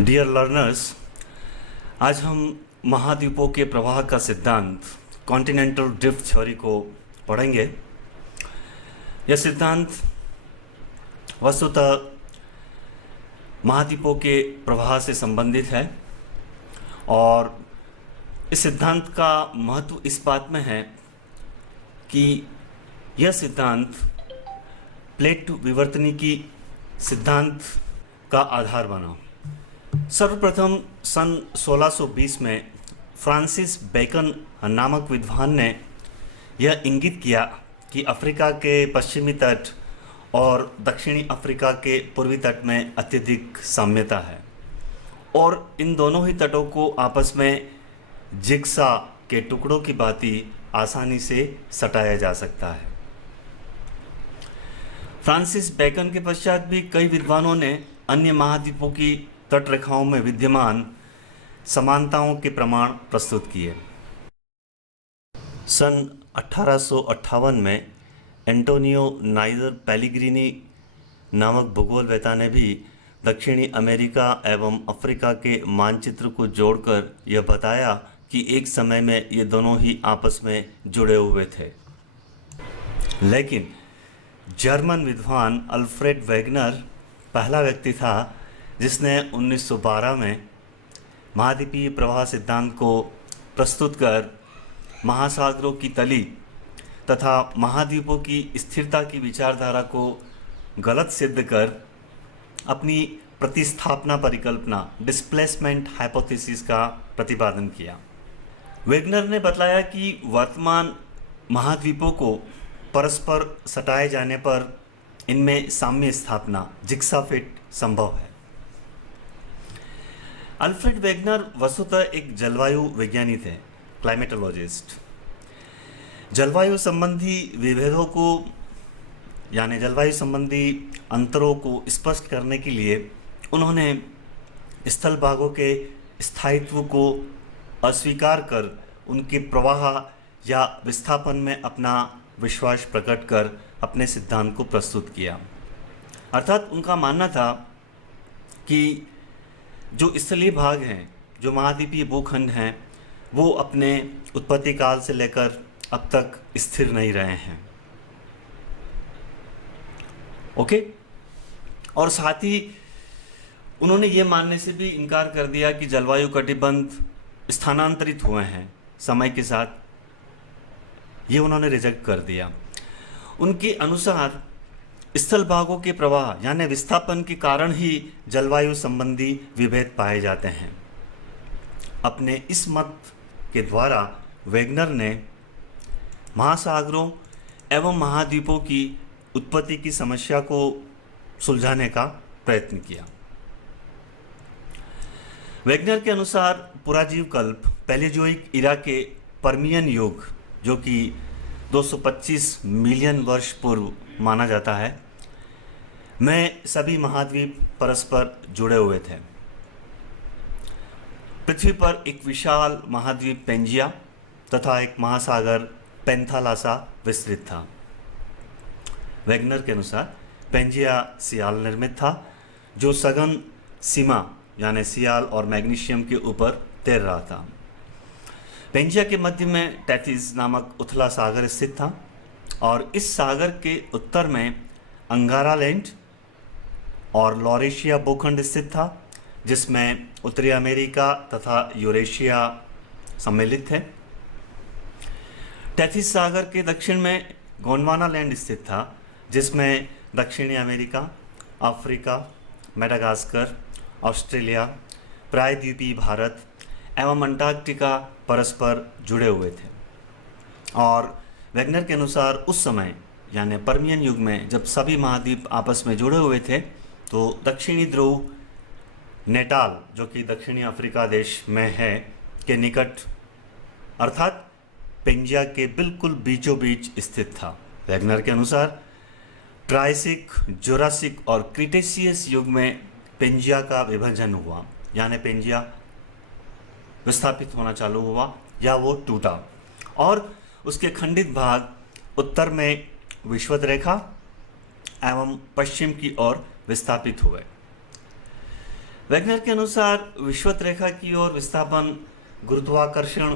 Dear learners, आज हम महाद्वीपों के प्रवाह का सिद्धांत कॉन्टिनेंटल ड्रिफ्ट थ्योरी को पढ़ेंगे। यह सिद्धांत वस्तुतः महाद्वीपों के प्रवाह से संबंधित है और इस सिद्धांत का महत्व इस बात में है कि यह सिद्धांत प्लेट विवर्तनिकी सिद्धांत का आधार बना। सर्वप्रथम सन 1620 में फ्रांसिस बेकन नामक विद्वान ने यह इंगित किया कि अफ्रीका के पश्चिमी तट और दक्षिणी अफ्रीका के पूर्वी तट में अत्यधिक साम्यता है और इन दोनों ही तटों को आपस में जिग्सा के टुकड़ों की भांति आसानी से सटाया जा सकता है। फ्रांसिस बेकन के पश्चात भी कई विद्वानों ने अन्य महाद्वीपों की तटरेखाओं में विद्यमान समानताओं के प्रमाण प्रस्तुत किए। सन 1858 में एंटोनियो नाइजर पेलिग्रिनी नामक भूगोलवेत्ता ने भी दक्षिणी अमेरिका एवं अफ्रीका के मानचित्र को जोड़कर यह बताया कि एक समय में ये दोनों ही आपस में जुड़े हुए थे। लेकिन जर्मन विद्वान अल्फ्रेड वेगनर पहला व्यक्ति था जिसने 1912 में महाद्वीपीय प्रवाह सिद्धांत को प्रस्तुत कर महासागरों की तली तथा महाद्वीपों की स्थिरता की विचारधारा को गलत सिद्ध कर अपनी प्रतिस्थापना परिकल्पना डिस्प्लेसमेंट हाइपोथेसिस का प्रतिपादन किया। वेगनर ने बतलाया कि वर्तमान महाद्वीपों को परस्पर सटाए जाने पर इनमें साम्य स्थापना जिग्सा फिट संभव है। अल्फ्रेड वेगनर वस्तुतः एक जलवायु विज्ञानी थे, क्लाइमेटोलॉजिस्ट। जलवायु संबंधी विभेदों को यानी जलवायु संबंधी अंतरों को स्पष्ट करने के लिए उन्होंने स्थल भागों के स्थायित्व को अस्वीकार कर उनके प्रवाह या विस्थापन में अपना विश्वास प्रकट कर अपने सिद्धांत को प्रस्तुत किया। अर्थात उनका मानना था कि जो स्थलीय भाग हैं, जो महाद्वीपीय भूखंड हैं, वो अपने उत्पत्ति काल से लेकर अब तक स्थिर नहीं रहे हैं। ओके, और साथ ही उन्होंने ये मानने से भी इनकार कर दिया कि जलवायु कटिबंध स्थानांतरित हुए हैं समय के साथ। ये उन्होंने रिजेक्ट कर दिया। उनके अनुसार स्थल भागों के प्रवाह यानी विस्थापन के कारण ही जलवायु संबंधी विभेद पाए जाते हैं। अपने इस मत के द्वारा वेगनर ने महासागरों एवं महाद्वीपों की उत्पत्ति की समस्या को सुलझाने का प्रयत्न किया। वेगनर के अनुसार पुराजीव कल्प पैलेजोइक इरा के पर्मियन युग, जो कि 225 मिलियन वर्ष पूर्व माना जाता है, में सभी महाद्वीप परस्पर जुड़े हुए थे। पृथ्वी पर एक विशाल महाद्वीप पेंजिया तथा एक महासागर पेंथालासा विस्तृत था। वेगनर के अनुसार पेंजिया सियाल निर्मित था, जो सघन सीमा यानी सियाल और मैग्नीशियम के ऊपर तैर रहा था। पेंजिया के मध्य में टैथिस नामक उथला सागर स्थित था और इस सागर के उत्तर में अंगारा लैंड और लॉरेशिया भूखंड स्थित था, जिसमें उत्तरी अमेरिका तथा यूरेशिया सम्मिलित थे। टैथिस सागर के दक्षिण में गोंडवाना लैंड स्थित था, जिसमें दक्षिणी अमेरिका, अफ्रीका, मेडागास्कर, ऑस्ट्रेलिया, प्रायद्वीपीय भारत एवं अंटार्कटिका परस्पर जुड़े हुए थे। और वेगनर के अनुसार उस समय यानी पर्मियन युग में जब सभी महाद्वीप आपस में जुड़े हुए थे, तो दक्षिणी ध्रुव नेटाल, जो कि दक्षिणी अफ्रीका देश में है, के निकट अर्थात पेंजिया के बिल्कुल बीचों बीच स्थित था। वेगनर के अनुसार ट्राइसिक, जोरासिक और क्रिटेशियस युग में पेंजिया का विभाजन हुआ, यानी पेंजिया विस्थापित होना चालू हुआ या वो टूटा और उसके खंडित भाग उत्तर में विषुवत रेखा एवं पश्चिम की ओर विस्थापित हुए। वैगनर के अनुसार विषुवत रेखा की ओर विस्थापन गुरुत्वाकर्षण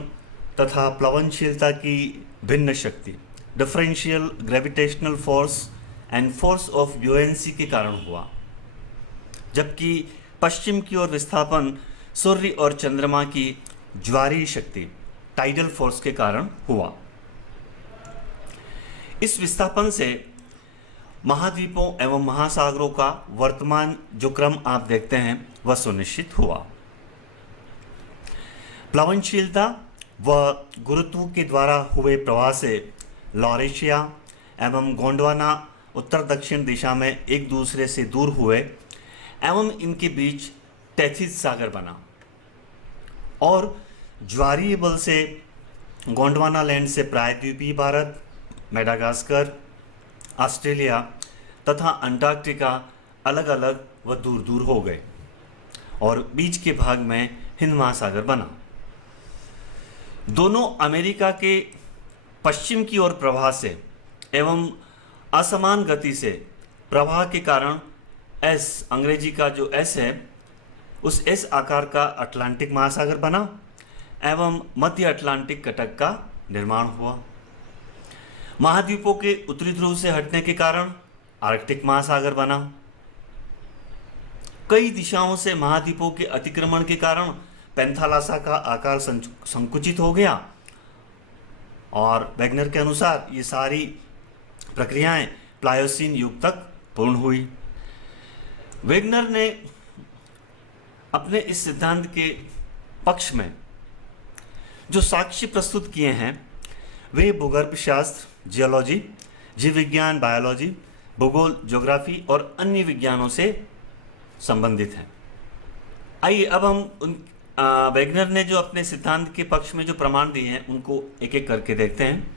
तथा प्लवनशीलता की भिन्न शक्ति differential gravitational force and force of buoyancy के कारण हुआ, जबकि पश्चिम की ओर विस्थापन सूर्य और चंद्रमा की ज्वारीय शक्ति टाइडल फोर्स के कारण हुआ। इस विस्थापन से महाद्वीपों एवं महासागरों का वर्तमान जो क्रम आप देखते हैं वह सुनिश्चित हुआ। प्लवनशीलता व गुरुत्व के द्वारा हुए प्रवाह से लॉरेशिया एवं गोंडवाना उत्तर दक्षिण दिशा में एक दूसरे से दूर हुए एवं इनके बीच टेथिस सागर बना और ज्वारीय बल से गोंडवाना लैंड से प्रायद्वीपीय भारत, मेडागास्कर, ऑस्ट्रेलिया तथा अंटार्कटिका अलग अलग व दूर दूर हो गए और बीच के भाग में हिंद महासागर बना। दोनों अमेरिका के पश्चिम की ओर प्रवाह से एवं असमान गति से प्रवाह के कारण एस, अंग्रेजी का जो एस है, उस एस आकार का अटलांटिक महासागर बना एवं मध्य अटलांटिक कटक का निर्माण हुआ। महाद्वीपों के उत्तरी ध्रुव से हटने के कारण आर्कटिक महासागर बना। कई दिशाओं से महाद्वीपों के अतिक्रमण के कारण पेंथालासा का आकार संकुचित हो गया और वैगनर के अनुसार ये सारी प्रक्रियाएं प्लायोसीन युग तक पूर्ण हुई। वैगनर ने अपने इस सिद्धांत के पक्ष में जो साक्ष्य प्रस्तुत किए हैं वे भूगर्भ शास्त्र, जियोलॉजी, जीव विज्ञान, बायोलॉजी, भूगोल, ज्योग्राफी और अन्य विज्ञानों से संबंधित हैं। आइए अब हम वैगनर ने जो अपने सिद्धांत के पक्ष में जो प्रमाण दिए हैं उनको एक एक करके देखते हैं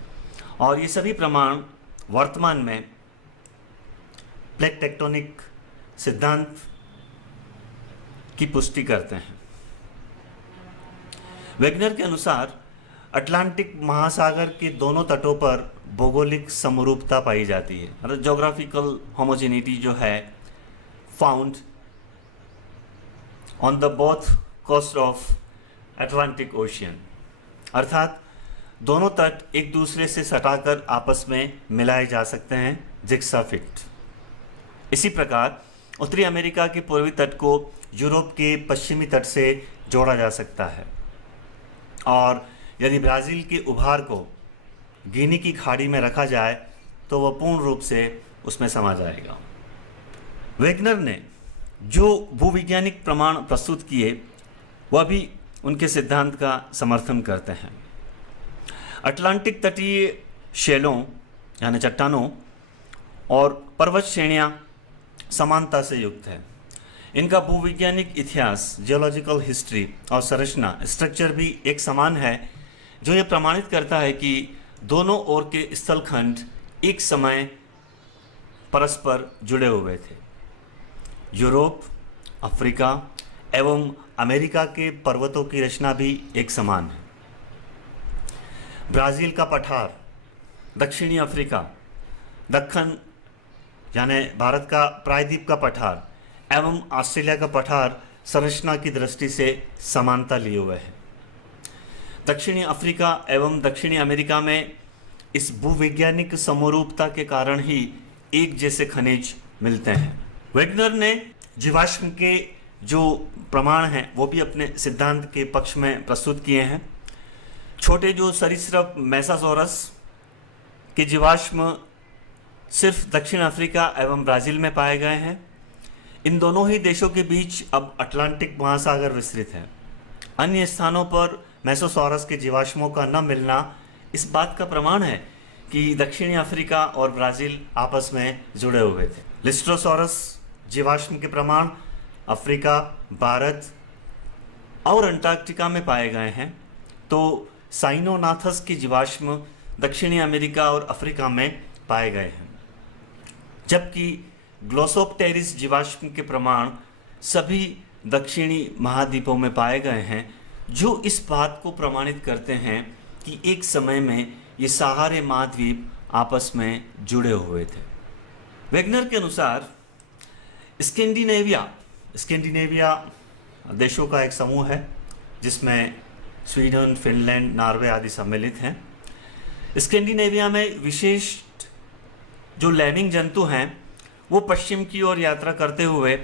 और ये सभी प्रमाण वर्तमान में प्लेट टेक्टोनिक सिद्धांत की पुष्टि करते हैं। वैगनर के अनुसार अटलांटिक महासागर के दोनों तटों पर भौगोलिक समरूपता पाई जाती है, मतलब ज्योग्राफिकल होमोजेनिटी जो है found on the both coast of Atlantic Ocean, अर्थात दोनों तट एक दूसरे से सटाकर आपस में मिलाए जा सकते हैं जिग्सा फिट। इसी प्रकार उत्तरी अमेरिका के पूर्वी तट को यूरोप के पश्चिमी तट से जोड़ा जा सकता है और यदि ब्राज़ील के उभार को गिनी की खाड़ी में रखा जाए तो वह पूर्ण रूप से उसमें समा जाएगा। वैगनर ने जो भूवैज्ञानिक प्रमाण प्रस्तुत किए वह भी उनके सिद्धांत का समर्थन करते हैं। अटलांटिक तटीय शैलों यानी चट्टानों और पर्वत श्रेणियाँ समानता से युक्त है। इनका भूवैज्ञानिक इतिहास, जियोलॉजिकल हिस्ट्री और संरचना स्ट्रक्चर भी एक समान है, जो ये प्रमाणित करता है कि दोनों ओर के स्थलखंड एक समय परस्पर जुड़े हुए थे। यूरोप, अफ्रीका एवं अमेरिका के पर्वतों की रचना भी एक समान है। ब्राज़ील का पठार, दक्षिणी अफ्रीका, दक्कन यानी भारत का प्रायद्वीप का पठार एवं ऑस्ट्रेलिया का पठार संरचना की दृष्टि से समानता लिए हुए है। दक्षिणी अफ्रीका एवं दक्षिणी अमेरिका में इस भूवैज्ञानिक समरूपता के कारण ही एक जैसे खनिज मिलते हैं। वैगनर ने जीवाश्म के जो प्रमाण हैं वो भी अपने सिद्धांत के पक्ष में प्रस्तुत किए हैं। छोटे जो सरीसृप मेसासोरस के जीवाश्म सिर्फ दक्षिण अफ्रीका एवं ब्राज़ील में पाए गए हैं। इन दोनों ही देशों के बीच अब अटलांटिक महासागर विस्तृत है। अन्य स्थानों पर मेसोसॉरस के जीवाश्मों का न मिलना इस बात का प्रमाण है कि दक्षिणी अफ्रीका और ब्राज़ील आपस में जुड़े हुए थे। लिस्ट्रोसॉरस जीवाश्म के प्रमाण अफ्रीका, भारत और अंटार्कटिका में पाए गए हैं, तो साइनोनाथस के जीवाश्म दक्षिणी अमेरिका और अफ्रीका में पाए गए हैं, जबकि ग्लोसोप्टेरिस जीवाश्म के प्रमाण सभी दक्षिणी महाद्वीपों में पाए गए हैं, जो इस बात को प्रमाणित करते हैं कि एक समय में ये सारे महाद्वीप आपस में जुड़े हुए थे। वैगनर के अनुसार स्कैंडिनेविया देशों का एक समूह है जिसमें स्वीडन, फिनलैंड, नॉर्वे आदि सम्मिलित हैं। स्कैंडिनेविया में विशेष जो लैमिंग जंतु हैं वो पश्चिम की ओर यात्रा करते हुए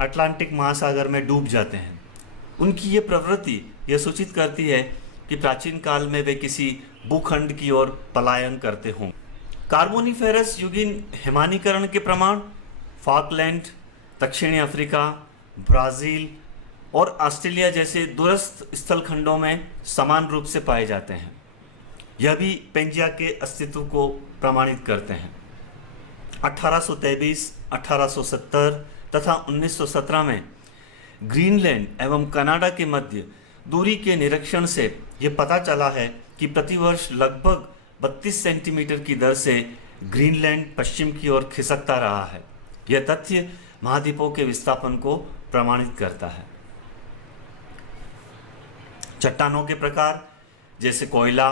अटलांटिक महासागर में डूब जाते हैं। उनकी ये प्रवृत्ति यह सूचित करती है कि प्राचीन काल में वे किसी भूखंड की ओर पलायन करते हों। कार्बोनिफेरस युगीन हिमानीकरण के प्रमाण फॉकलैंड, दक्षिणी अफ्रीका, ब्राज़ील और ऑस्ट्रेलिया जैसे दूरस्थ स्थलखंडों में समान रूप से पाए जाते हैं। यह भी पेंजिया के अस्तित्व को प्रमाणित करते हैं। 1823, 1870 तथा 1917 में ग्रीनलैंड एवं कनाडा के मध्य दूरी के निरीक्षण से ये पता चला है कि प्रतिवर्ष लगभग 32 सेंटीमीटर की दर से ग्रीनलैंड पश्चिम की ओर खिसकता रहा है। यह तथ्य महाद्वीपों के विस्थापन को प्रमाणित करता है। चट्टानों के प्रकार जैसे कोयला,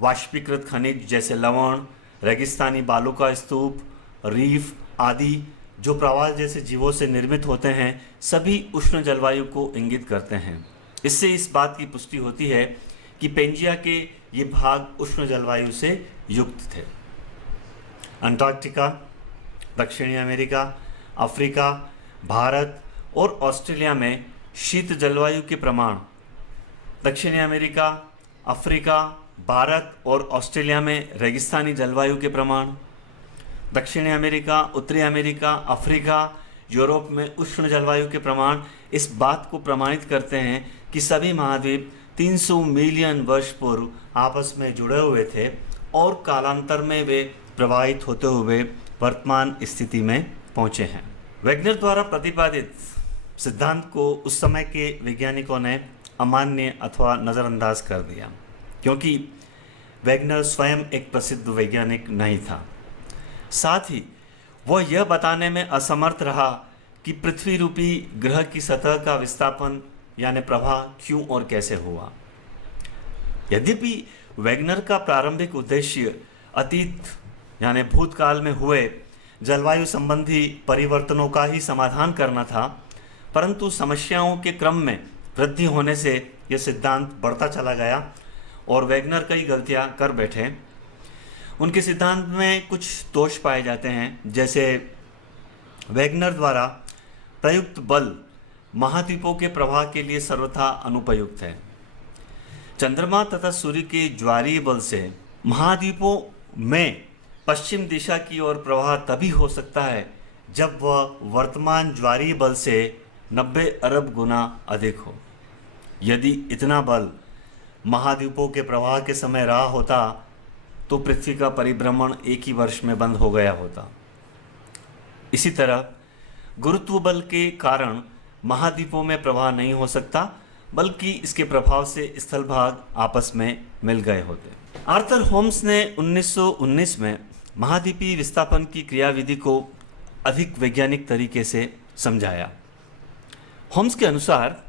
वाष्पीकृत खनिज जैसे लवण, रेगिस्तानी बालू का स्तूप, रीफ आदि जो प्रवाल जैसे जीवों से निर्मित होते हैं, सभी उष्ण जलवायु को इंगित करते हैं। इससे इस बात की पुष्टि होती है कि पेंजिया के ये भाग उष्ण जलवायु से युक्त थे। अंटार्कटिका, दक्षिणी अमेरिका, अफ्रीका, भारत और ऑस्ट्रेलिया में शीत जलवायु के प्रमाण दक्षिणी अमेरिका, अफ्रीका, भारत और ऑस्ट्रेलिया में रेगिस्तानी जलवायु के प्रमाण दक्षिणी अमेरिका, उत्तरी अमेरिका, अफ्रीका, यूरोप में उष्ण जलवायु के प्रमाण इस बात को प्रमाणित करते हैं कि सभी महाद्वीप 300 मिलियन वर्ष पूर्व आपस में जुड़े हुए थे और कालांतर में वे प्रवाहित होते हुए वर्तमान स्थिति में पहुँचे हैं। वैगनर द्वारा प्रतिपादित सिद्धांत को उस समय के वैज्ञानिकों ने अमान्य अथवा नज़रअंदाज कर दिया, क्योंकि वैगनर स्वयं एक प्रसिद्ध वैज्ञानिक नहीं था। साथ ही वह यह बताने में असमर्थ रहा कि पृथ्वी रूपी ग्रह की सतह का विस्थापन यानी प्रवाह क्यों और कैसे हुआ। यद्यपि वैगनर का प्रारंभिक उद्देश्य अतीत यानी भूतकाल में हुए जलवायु संबंधी परिवर्तनों का ही समाधान करना था, परंतु समस्याओं के क्रम में वृद्धि होने से यह सिद्धांत बढ़ता चला गया और वैगनर कई गलतियां कर बैठे। उनके सिद्धांत में कुछ दोष पाए जाते हैं, जैसे वैगनर द्वारा प्रयुक्त बल महाद्वीपों के प्रवाह के लिए सर्वथा अनुपयुक्त है। चंद्रमा तथा सूर्य के ज्वारीय बल से महाद्वीपों में पश्चिम दिशा की ओर प्रवाह तभी हो सकता है जब वह वर्तमान ज्वारीय बल से 90 अरब गुना अधिक हो। यदि इतना बल महाद्वीपों के प्रवाह के समय रहा होता तो पृथ्वी का परिभ्रमण एक ही वर्ष में बंद हो गया होता। इसी तरह गुरुत्व बल के कारण महाद्वीपों में प्रवाह नहीं हो सकता, बल्कि इसके प्रभाव से स्थल भाग आपस में मिल गए होते। आर्थर होम्स ने 1919 में महाद्वीपीय विस्थापन की क्रियाविधि को अधिक वैज्ञानिक तरीके से समझाया। होम्स के अनुसार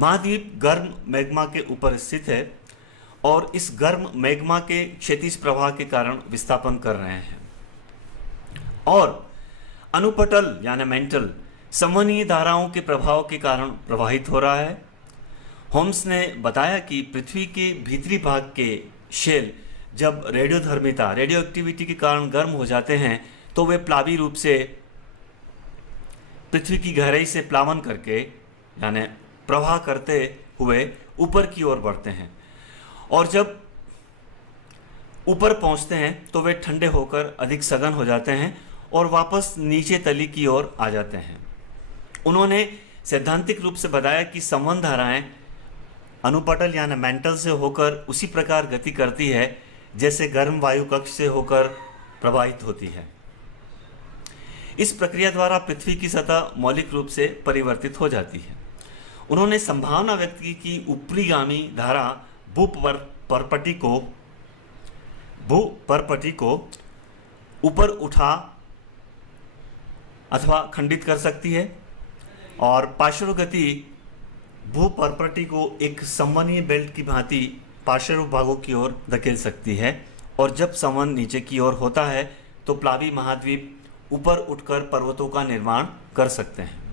महाद्वीप गर्म मैग्मा के ऊपर स्थित है और इस गर्म मैग्मा के क्षैतिज प्रवाह के कारण विस्थापन कर रहे हैं और अनुपटल यानी मेंटल संवहनीय धाराओं के प्रभाव के कारण प्रवाहित हो रहा है। होम्स ने बताया कि पृथ्वी के भीतरी भाग के शेल जब रेडियोधर्मिता रेडियो एक्टिविटी के कारण गर्म हो जाते हैं तो वे प्लावी रूप से पृथ्वी की गहराई से प्लावन करके यानी प्रवाह करते हुए ऊपर की ओर बढ़ते हैं और जब ऊपर पहुंचते हैं तो वे ठंडे होकर अधिक सघन हो जाते हैं और वापस नीचे तली की ओर आ जाते हैं। उन्होंने सैद्धांतिक रूप से बताया कि संवहन धाराएं अनुपटल यानी मेंटल से होकर उसी प्रकार गति करती है जैसे गर्म वायु कक्ष से होकर प्रवाहित होती है। इस प्रक्रिया द्वारा पृथ्वी की सतह मौलिक रूप से परिवर्तित हो जाती है। उन्होंने संभावना व्यक्त की कि ऊपरीगामी धारा भूपरपटी को ऊपर उठा अथवा खंडित कर सकती है और पार्श्व गति भूपरपटी को एक संवहनीय बेल्ट की भांति पार्श्व भागों की ओर धकेल सकती है और जब संवहन नीचे की ओर होता है तो प्लावी महाद्वीप ऊपर उठकर पर्वतों का निर्माण कर सकते हैं।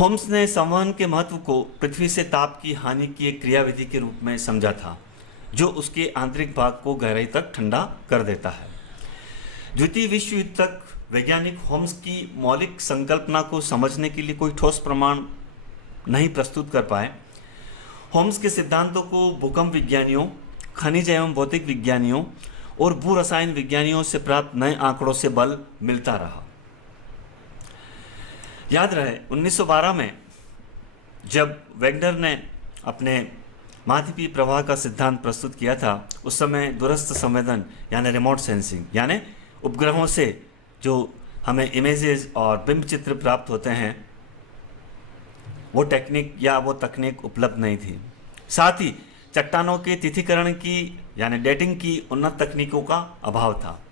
होम्स ने संवहन के महत्व को पृथ्वी से ताप की हानि की एक क्रियाविधि के रूप में समझा था, जो उसके आंतरिक भाग को गहराई तक ठंडा कर देता है। द्वितीय विश्व युद्ध तक वैज्ञानिक होम्स की मौलिक संकल्पना को समझने के लिए कोई ठोस प्रमाण नहीं प्रस्तुत कर पाए। होम्स के सिद्धांतों को भूकंप विज्ञानियों, खनिज एवं भौतिक विज्ञानियों और भू रसायन विज्ञानियों से प्राप्त नए आंकड़ों से बल मिलता रहा। याद रहे 1912 में जब वेगनर ने अपने महाद्वीपीय प्रवाह का सिद्धांत प्रस्तुत किया था, उस समय दूरस्थ संवेदन यानी रिमोट सेंसिंग यानी उपग्रहों से जो हमें इमेजेस और बिंब चित्र प्राप्त होते हैं, वो टेक्निक या वो तकनीक उपलब्ध नहीं थी। साथ ही चट्टानों के तिथिकरण की यानी डेटिंग की उन्नत तकनीकों का अभाव था।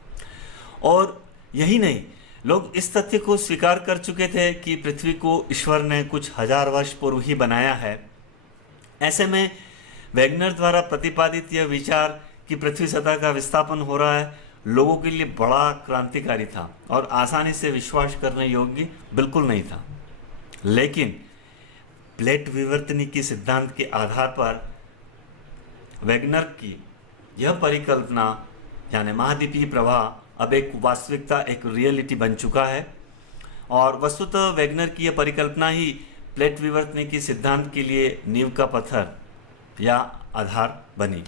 और यही नहीं, लोग इस तथ्य को स्वीकार कर चुके थे कि पृथ्वी को ईश्वर ने कुछ हजार वर्ष पूर्व ही बनाया है। ऐसे में वेगनर द्वारा प्रतिपादित यह विचार कि पृथ्वी सतह का विस्थापन हो रहा है, लोगों के लिए बड़ा क्रांतिकारी था और आसानी से विश्वास करने योग्य बिल्कुल नहीं था। लेकिन प्लेट विवर्तनिकी सिद्धांत के आधार पर वेगनर की यह परिकल्पना यानी महाद्वीपीय प्रवाह अब एक वास्तविकता, एक रियलिटी बन चुका है। और वस्तुतः वेगनर की यह परिकल्पना ही प्लेट विवर्तनिकी सिद्धांत के लिए नींव का पत्थर या आधार बनी।